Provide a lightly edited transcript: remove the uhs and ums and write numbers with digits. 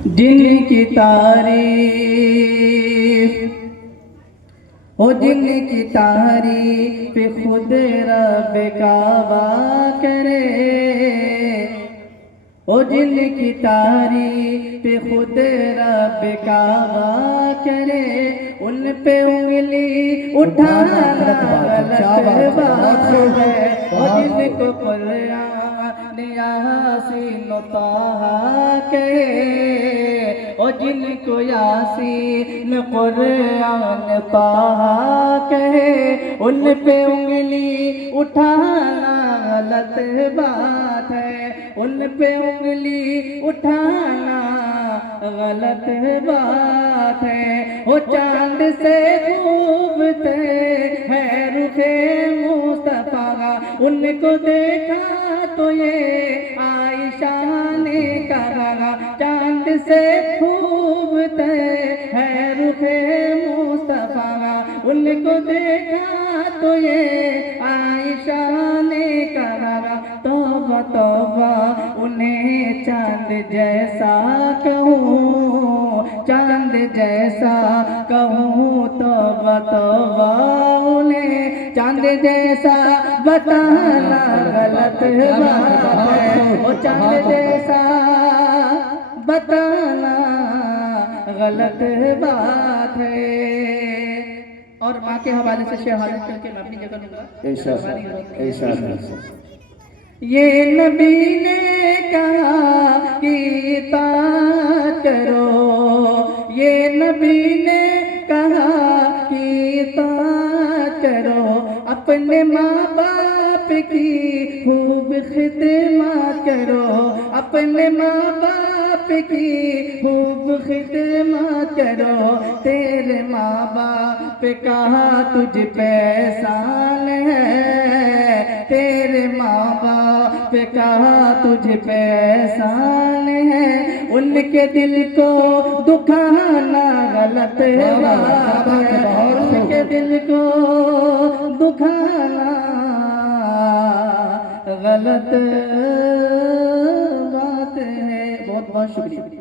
जिनकी तारीफ हो जिनकी तारीफ खुद रब काबा करे, ओ जिनकी तारीफ खुद रब काबा करे, उन पे उंगली उठाना गलत बात है। ओ जिनको कुरान यासीन ताहा कहे, ओ जिनको यासीन कुरान ताहा कहे, उन पे उंगली उठाना गलत बात है। उन पे उंगली उठाना गलत बात है। वो चांद से खूब थे है रुखे मुस्तफा, उनको देखा तो ये आयशा ने कहा, चांद से खूब थे है रुखे मुस्तफा, उनको देखा तो ये आयशा ने कहा, तौबा तौबा उन्हें चांद जैसा कहूँ, चांद जैसा कहूँ, तौबा तौबा उन्हें चांद जैसा बताना गलत बात है। वो चांद जैसा बताना गलत बात है। और माँ के हवाले से शेर हाजिर करके मैं अपनी जगह लूंगा। ये नबी ने कहा कि इताअत करो, ये नबी ने कहा कि इताअत करो, अपने माँ बाप की खूब खिदमत करो, अपने माँ बाप की खूब खिदमत करो। तेरे माँ बाप कहा तुझ पे एहसान है, तेरे माँ बाप कहा तुझ पे एहसान है, उनके दिल को दुखाना गलत बात है, उनके दिल को दुखाना गलत बात है। बहुत बहुत शुक्रिया।